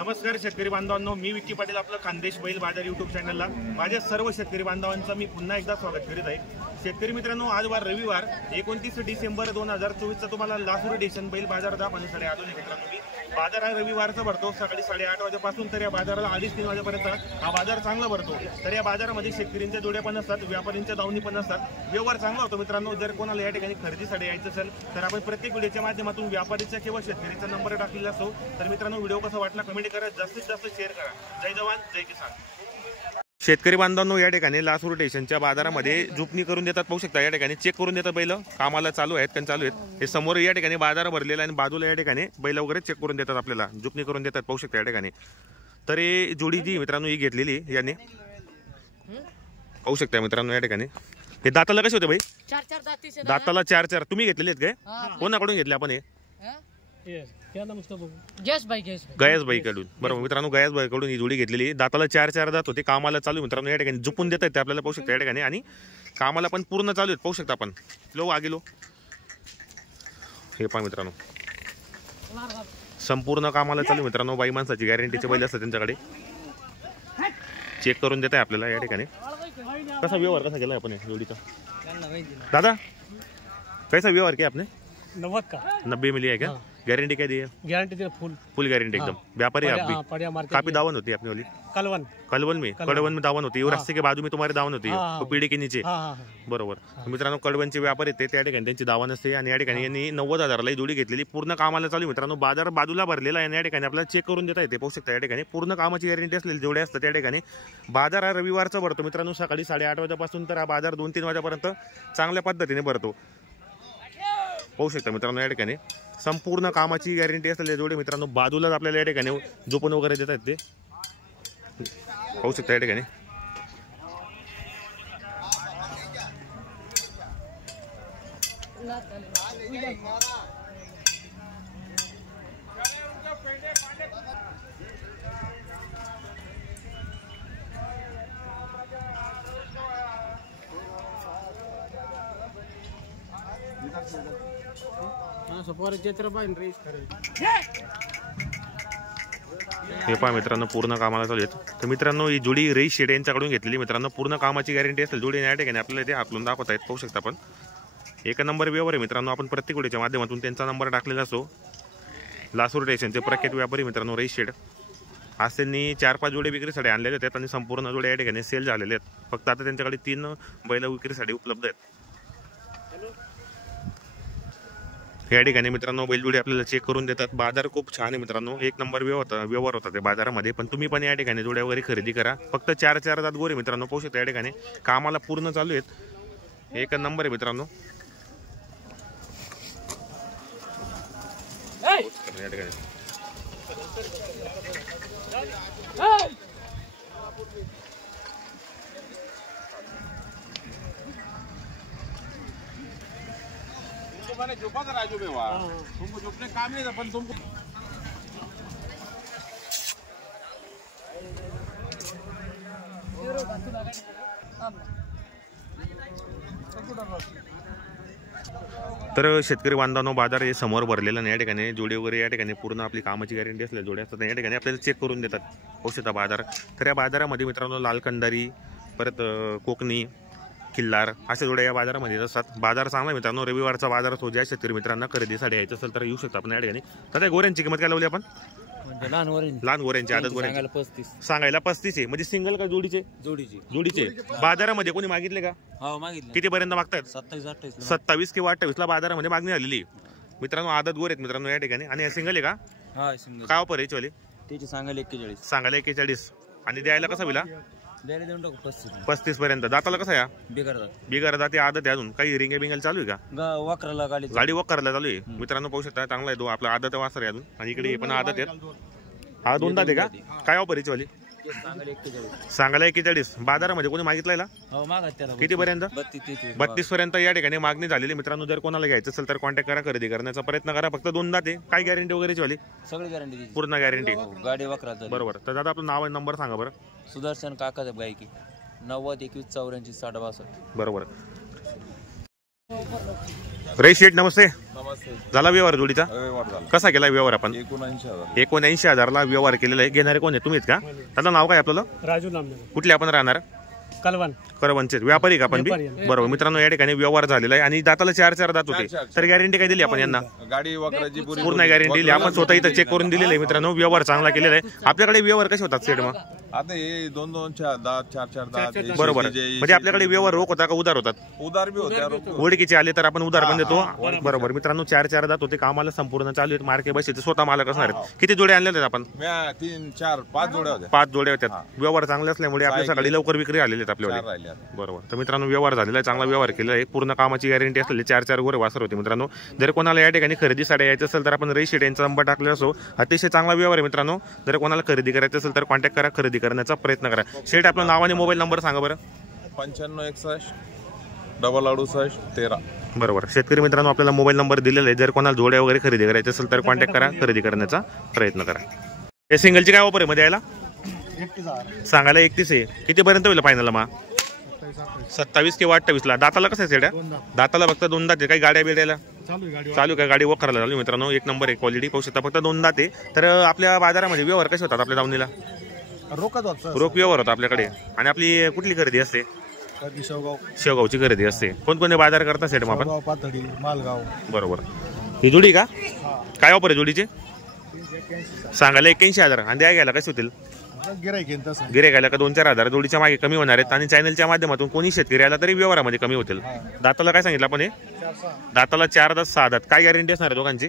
नमस्कार शेतकरी बांधवांनो, मी विक्की पाटील आपलं खानदेश बैल बाजार यूट्यूब चॅनलला माझ्या सर्व शेतकरी बांधवांचं मी पुन्हा एकदा स्वागत करीत आहे। शेतकरी मित्रांनो, आज वार रविवार 29 डिसेंबर 2024 चा तुम्हाला लासूर स्टेशन बैल बाजार दाखवण्यासाठी आलो आहे। मित्रांनो, मी बाजार हा रविवारचा भरतो सकाळी 8:30 वाजेपासून तर या बाजाराला 2:30-3 वाजेपर्यंत हा बाजार चांगला भरतो। तर या बाजारामध्ये शेतकऱ्यांच्या जोड्या पण असतात, व्यापाऱ्यांच्या दावणी पण असतात, व्यवहार चांगला होतो। मित्रांनो, जर कोणाला या ठिकाणी खरेदीसाठी यायचं असेल तर आपण प्रत्येक व्हिडिओच्या माध्यमातून व्यापारीचा किंवा शेतकरीचा नंबर टाकलेला असतो। तर मित्रांनो, व्हिडिओ कसा वाटला कमेंट करा, जास्तीत जास्त शेअर करा। जय जवान जय किसान। शेतकरी बांधवांनो, या ठिकाणी लासूर स्टेशनच्या बाजारामध्ये झुपणी करून देतात, पाहू शकता। या ठिकाणी चेक करून देतात, बैल कामाला चालू आहेत पण चालू आहेत। हे समोर या ठिकाणी बाजार भरलेला आणि बाजूला या ठिकाणी बैल वगैरे चेक करून देतात, आपल्याला झुपणी करून देतात, पाहू शकता या ठिकाणी। तर ही जोडी जी मित्रांनो ही घेतलेली याने पाहू शकता मित्रांनो। या ठिकाणी हे दाताला कसे होते भाई? दाताला 4-4 तुम्ही घेतलेले आहेत काय? कोणाकडून घेतले आपण? हे गयास बाई कडून, बरोबर मित्रांनो, गयास बाई कडून ही जोडी घेतलेली। दाताला 4-4 दात होते, कामाला चालू मित्रांनो। या ठिकाणी झुपून देत आहेत आपल्याला, पाहू शकता या ठिकाणी, आणि कामाला पण पूर्ण चालू आहेत, पाहू शकता आपण। लो आगे लो, हे पहा मित्रांनो, संपूर्ण कामाला चालू मित्रांनो। बाई माणसाची गॅरंटीचे बैल असतात त्यांच्याकडे, चेक करून देत आहे आपल्याला या ठिकाणी। कसा व्यवहार कसा केला आपण जोडीचा दादा? कैसा व्यवहार किया आपने? 90 मिली है क्या? गारंटी क्या दी है? गारंटी फुल गारंटी एकदम। व्यापारी आप भी काफी दावन होती है अपनी वाली कलवन में दावन होती है, और रास्ते के बाजू में तुम्हारी दावन होती है, तो पीढ़ी के नीचे, बरोबर मित्रांनो। कडवनचे व्यापारी ते त्या ठिकाणी त्यांची दावा नसते, आणि या ठिकाणी यांनी 90,000ला ही जोडी घेतलेली, पूर्ण कामाला चालू मित्रांनो। बाजार बाजूला भरलेला आहे, या ठिकाणी आपल्याला चेक करून देता येते, पाहू शकता या ठिकाणी। पूर्ण कामाची गॅरंटी असलेली जोड्या असतात त्या ठिकाणी। बाजार हा रविवारचा भरतो मित्रांनो, सकाळी 8:30 वाजेपासून तर हा बाजार 2-3 वाजेपर्यंत चांगल्या पद्धतीने भरतो, पाहू शकता मित्रांनो। या ठिकाणी संपूर्ण कामाची गॅरंटी असलेली जोडी मित्रांनो, बाजूलाच आपल्याला या ठिकाणी झोपून वगैरे देतात ते, पाहू शकता या ठिकाणी। हे पहा मित्रांनो, पूर्ण कामाला चालू आहेत। तर मित्रांनो, ही जोडी रईस शेड यांच्याकडून घेतलेली मित्रांनो, पूर्ण कामाची गॅरंटी असेल जोडी या ठिकाणी आपल्याला ते हाकलून दाखवत आहेत, पाहू शकता आपण। एक नंबर व्यवहार आहे मित्रांनो, आपण प्रत्येक व्हिडिओच्या माध्यमातून त्यांचा नंबर टाकलेला असतो। लासूर स्टेशनचे प्रख्यात व्यापारी मित्रांनो रईस शेड, आज त्यांनी 4-5 जोडे विक्रीसाठी आणलेले आहेत, आणि संपूर्ण जोडे या ठिकाणी सेल झालेले आहेत। फक्त आता त्यांच्याकडे 3 बैल विक्रीसाठी उपलब्ध आहेत। या ठिकाणी मित्रांनो बैलजोडी आपल्याला चेक करून देतात। बाजार खूप छान आहे मित्रांनो, एक नंबर व्यवहार होता त्या बाजारामध्ये। पण तुम्ही पण या ठिकाणी जोड्या वगैरे खरेदी करा। फक्त 4-4 दात गोरे मित्रांनो, पाहू शकता या ठिकाणी, कामाला पूर्ण चालू आहेत, एक नंबर आहे मित्रांनो। या ठिकाणी मैंने झुका था राजू में, वहाँ तुमको झुकने काम नहीं था, पर तुमको तर शेतकरी बांधवांनो, बाजार हे समोर भरलेला नाही, या ठिकाणी जोडी वगैरे या ठिकाणी पूर्ण आपली कामाची गॅरंटी असलेल्या जोड्या असतात, या ठिकाणी आपल्याला चेक करून देतात, पाहू शकता बाजार। तर या बाजारामध्ये मित्रांनो लाल कंदारी, परत कोकणी, किल्लार अशा जोड्या या बाजारामध्ये असतात। बाजार चांगला मित्रांनो, रविवारचा बाजार असतो। ज्या शेतकरी मित्रांना खरेदीसाठी यायचं असेल तर येऊ शकता आपण या ठिकाणी। तर गोऱ्यांची किंमत काय लावली आपण? लहान गोऱ्यांची आदत गोऱ्यांची सांगायला 35 आहे, म्हणजे सिंगल का जोडीचे? जोडीचे बाजारामध्ये कोणी मागितले का? किती पर्यंत मागतात? 27 किंवा 28 ला बाजारामध्ये मागणी आलेली मित्रांनो। आदत गोरे आहेत मित्रांनो या ठिकाणी, आणि सिंगल आहे का? काय ऑफर आहे याची? त्याची सांगायला 41. सांगायला 41, आणि द्यायला कसा विला? 35 पर्यंत। दाताला कसा या? बिगर दाती आदत आहे, अजून काही रिंगे बिंगल चालू आहे का? वक्राला गाडी वक्राला चालू आहे मित्रांनो, पाहू शकता चांगला आहे आपला आदत वासर आहे अजून, आणि इकडे पण आदत आहेत। हा 2 दात आहे का? काय ऑफर याची वाली? सांगायला 41, बाजारामध्ये कोणी मागितलाय? किती पर्यंत? 32 पर्यंत या ठिकाणी मागणी झालेली मित्रांनो। जर कोणाला घ्यायचं असेल तर कॉन्टॅक्ट करा, खरेदी करण्याचा प्रयत्न करा। फक्त 2 दात आहे, काय गॅरंटी वगैरेची वाली? सगळी गॅरंटी, पूर्ण गॅरंटी, गाडी वक्रा, बरोबर। तर दादा आपलं नाव आणि नंबर सांगा बरं। सुदर्शन काका गायकी, 90 21 84 60 62, बरोबर। रईस शेठ नमस्ते. नमस्ते. झाला व्यवहार जोडीचा? व्यवहार झाला. कसा केला व्यवहार आपण? 79,000. 79,000ला व्यवहार केलेला आहे. घेणारे कोण आहे? तुम्हीच का? त्याचं नाव काय आपल्याला? राजू नामदेव, कुठले आपण राहणार? कलवान. करवंचे व्यापारी का आपण बी? व्यापारी. बरोबर मित्रांनो, या ठिकाणी व्यवहार झालेला आहे आणि दाताला 4 दात होते. तर गॅरंटी काय दिली आपण यांना? गाडी वगैरेची पूर्ण गॅरंटी दिली. आपण स्वतः इथं चेक करून दिलेलं आहे मित्रांनो. व्यवहार चांगला केलेला आहे. आपल्याकडे व्यवहार कसे होतात सेट मग? आता हे 2-2, 4 दात, 4-4 दात. बरोबर. म्हणजे आपल्याकडे व्यवहार रोख होता का उधार होतात? उधार बी होते. ओळखीचे आले तर आपण उधार पण देतो. बरोबर मित्रांनो, 4 दात होते. कामाला संपूर्ण चालू आहेत. मार्के बसायचे स्वतः मालक असणार आहेत. किती जोडे आणले आहेत आपण? 3, 4, 5 जोड्या होत्या. 5 जोडे होत्या. व्यवहार चांगले असल्यामुळे आपल्या सकाळी लवकर विक्री आलेली आहेत आपल्याकडे. 4 राहिल्या आता. बरोबर. तर मित्रांनो, व्यवहार झालेला आहे. चांगला व्यवहार केलेला आहे. पूर्ण कामाची गॅरंटी असलेली 4 गोरे वासर होते मित्रांनो. जर कोणाला या ठिकाणी खरेदीसाठी यायचं असेल तर आपण रईस शेठ यांचा नंबर टाकलेला असो. अतिशय चांगला व्यवहार आहे मित्रांनो. जर कोणाला खरेदी करायचं असेल तर कॉन्टॅक्ट करा. खरेदी करण्याचा प्रयत्न करा. शेठ आपलं नाव आणि मोबाईल नंबर सांगा बरं. 9561 68 13. बरोबर. शेतकरी मित्रांनो, आपल्याला मोबाईल नंबर दिलेला आहे. जर कोणाला जोड्या वगैरे खरेदी करायचे असेल तर कॉन्टॅक्ट करा. खरेदी करण्याचा प्रयत्न करा. या सिंगलची काय ऑफर आहे मध्ये यायला? सांगायला 31 आहे. कितीपर्यंत होईल फायनल मग? 27 किंवा 28ला. दाताला कसं आहे सेड्या? दाताला फक्त 2 दात आहे. काही गाड्या बिड्याला चालू काय? गाडी वखराला चालू मित्रांनो. 1 नंबर आहे. क्वालिटी पाहू शकता. फक्त 2 दात आहे. तर आपल्या बाजारामध्ये व्यवहार कसे होतात आपल्या दावणीला? रोख व्यवहार होता आपल्याकडे. आणि आपली कुठली खरेदी असते? शेवगावची खरेदी असते. कोणकोणते बाजार करता सेट मग आपण? पाथडी, मालगाव. बरोबर. ही जोडी का? काय ऑफर आहे जोडीची? सांगायला 81,000 आणि द्या घ्यायला कसे होतील? गिरे घ्यायला का 2-4 हजार जोडीच्या मागे कमी होणार आहेत. आणि चॅनलच्या माध्यमातून कोणी शेतकरी आला तरी व्यवहारामध्ये कमी होतील. दाताला काय सांगितलं आपण? दाताला 4 दात 6 दात. काय गॅरंटी असणार आहे दोघांची?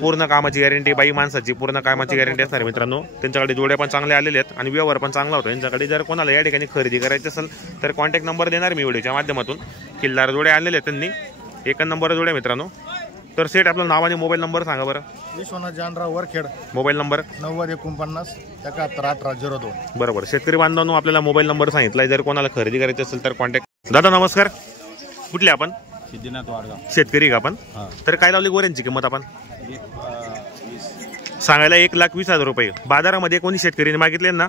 पूर्ण कामाची गॅरंटी. बाई माणसाची पूर्ण कामाची गॅरंटी असणार मित्रांनो. त्यांच्याकडे जोड्या पण चांगल्या आलेल्या आहेत आणि व्यवहार पण चांगला होतो यांच्याकडे. जर कोणाला या ठिकाणी खरेदी करायची असेल तर कॉन्टॅक्ट नंबर देणार मी व्हिडिओच्या माध्यमातून. किल्लार जोड्या आणलेले आहेत त्यांनी. 1 नंबर जोड्या मित्रांनो. तर सेट आपलं नाव आणि मोबाईल नंबर सांगा बरं. विश्वनाथ जानराव वरखेड. Mobile number 9049 711802. बरोबर. शेतकरी बांधवांनो, आपल्याला मोबाईल नंबर सांगितलाय. जर कोणाला खरेदी करायची असेल तर कॉन्टॅक्ट. दादा नमस्कार. कुठले आपण? सिद्धीनाथ वाडगाव. शेतकरी का आपण? तर काय लावली गोऱ्यांची किंमत आपण? सांगायला 1,20,000 रुपये. बाजारामध्ये कोणी शेतकरीने मागितले ना?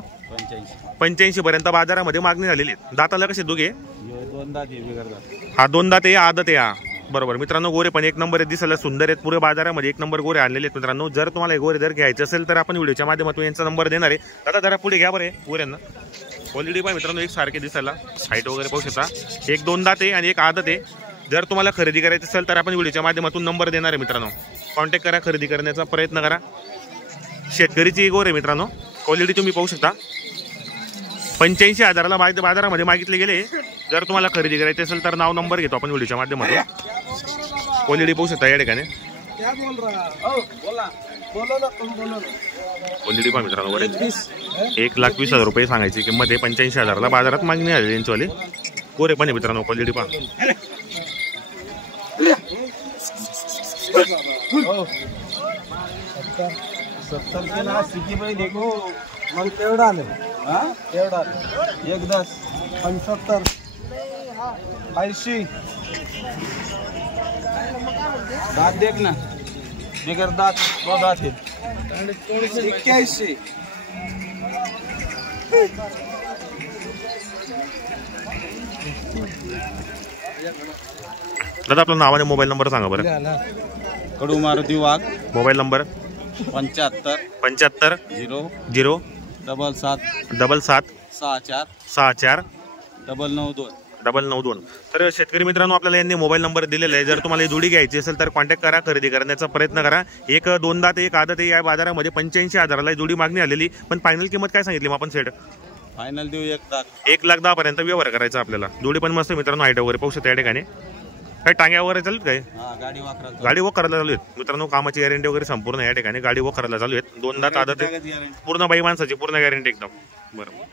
85 पर्यंत बाजारामध्ये मागणी झालेली. दाताला कसे दोघे? 2 दात आहे. हा 2 दात आहे. आदत आहे. हा बरोबर मित्रांनो. गोरे पण 1 नंबर आहेत. दिसायला सुंदर आहेत. पुरे बाजारामध्ये 1 नंबर गोरे आणलेले आहेत मित्रांनो. जर तुम्हाला गोरे जर घ्यायचे असेल तर आपण व्हिडिओच्या माध्यमातून यांचा नंबर देणार आहे. दादा जरा पुढे घ्या बरं गोऱ्यांना. क्वालिटी पण मित्रांनो एक सारखे दिसायला. साईट वगैरे पाहू शकता. 1-2 दात आहे आणि 1 आदत आहे. जर तुम्हाला खरेदी करायची असेल तर आपण व्हिडिओच्या माध्यमातून नंबर देणार आहे मित्रांनो. कॉन्टॅक्ट करा. खरेदी करण्याचा प्रयत्न करा. शेतकरीची गोर आहे मित्रांनो. क्वालिटी तुम्ही पाहू शकता. 85,000ला बाजारामध्ये मागितले गेले. जर तुम्हाला खरेदी करायची असेल तर नाव नंबर घेतो आपण व्हिडिओच्या माध्यमातून. क्वालिटी पाहू शकता या ठिकाणी. क्वालिटी पण मित्रांनो 1,20,000 रुपये सांगायची किंमत आहे. 85,000ला बाजारात मागणी आली यांचीवाली. गोरे पण आहे मित्रांनो. क्वालिटी पण मग तेवढा आलं. तेवढा 1,10 75 80 दात देख ना. बिगर दात 2 दात आहे. 81. दादा आपलं नाव आणि मोबाईल नंबर सांगा बरं. कडू मारुती वाघ. Mobile number 75 75 0 77 77 64 64 992. 992. तर शेतकरी मित्रांनो, आपल्याला यांनी मोबाईल नंबर दिलेला आहे. जर तुम्हाला ही जोडी घ्यायची असेल तर कॉन्टॅक्ट करा. खरेदी करण्याचा प्रयत्न करा. 1-2 दात 1 आदत या बाजारामध्ये 85,000ला जोडी मागणी आलेली. पण फायनल किंमत काय सांगितली मग आपण सेट? फायनल देऊ 1,10,000 पर्यंत व्यवहार करायचा आपल्याला. जोडी पण मस्त मित्रांनो. हाईट वगैरे पाहू शकता या ठिकाणी. काय टांग्या वगैरे चालू काय? गाडी वॉक करायला चालू आहेत मित्रांनो. कामाची गॅरंटी वगैरे संपूर्ण या ठिकाणी. गाडी वॉक करायला चालू आहेत. 2 दात आदत पूर्ण बाई माणसाची पूर्ण गॅरंटी एकदम. बरोबर.